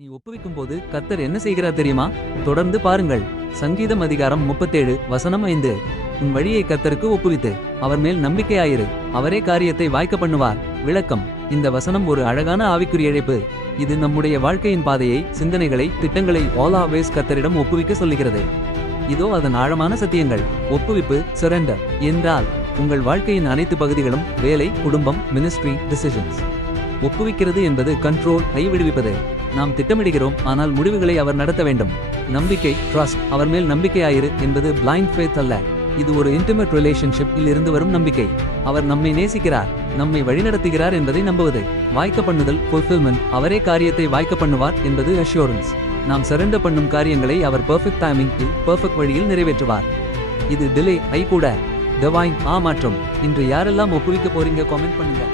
நீ ஒப்புவிக்கும் போது கத்தர் என்ன செய்கிறார் தெரியுமா? தொடர்ந்து பாருங்கள். சங்கீதம் அதிகாரம் முப்பத்தேழு வசனம் ஐந்து. உன் வழியை கத்தருக்கு ஒப்புவித்து அவர் மேல் நம்பிக்கையாயிரு. அவரே காரியத்தை வாய்க்க பண்ணுவார். விளக்கம் இந்த வசனம் ஒரு அழகான ஆவிக்குரிய இழைப்பு இது நம்முடைய வாழ்க்கையின் பாதையை சிந்தனைகளை திட்டங்களை ஆல் ஆவேஸ் கத்தரிடம் ஒப்புவிக்க சொல்லுகிறது. இதோ அதன் ஆழமான சத்தியங்கள். ஒப்புவிப்பு சரண்டர் என்றால் உங்கள் வாழ்க்கையின் அனைத்து பகுதிகளும் வேலை குடும்பம் மினிஸ்ட்ரி டிசிஷன்ஸ் ஒப்புவிக்கிறது என்பது கண்ட்ரோல் ஐ விடுவிப்பது. நாம் திட்டமிடுகிறோம் ஆனால் முடிவுகளை அவர் நடத்த வேண்டும். நம்பிக்கை ட்ரஸ்ட் அவர் மேல் நம்பிக்கையாயிரு என்பது பிளைண்ட் ஃபேத் அல்ல. இது ஒரு இன்டிமேட் ரிலேஷன்ஷிப் இல் இருந்து வரும் நம்பிக்கை. அவர் நம்மை நேசிக்கிறார் நம்மை வழிநடத்துகிறார் என்பதை நம்புவது. வாய்க்க பண்ணுதல் ஃபுல்ஃபில்மெண்ட் அவரே காரியத்தை வாய்க்க பண்ணுவார் என்பது அஷூரன்ஸ் நாம் சரண்ட பண்ணும் காரியங்களை அவர் பெர்ஃபெக்ட் டைமிங் பெர்ஃபெக்ட் வழியில் நிறைவேற்றுவார். இது டிலே ஐ கூட டிவைன் ஆ மாற்றம். இன்று யாரெல்லாம் ஒப்புவிக்க போறீங்க காமெண்ட் பண்ணுங்க.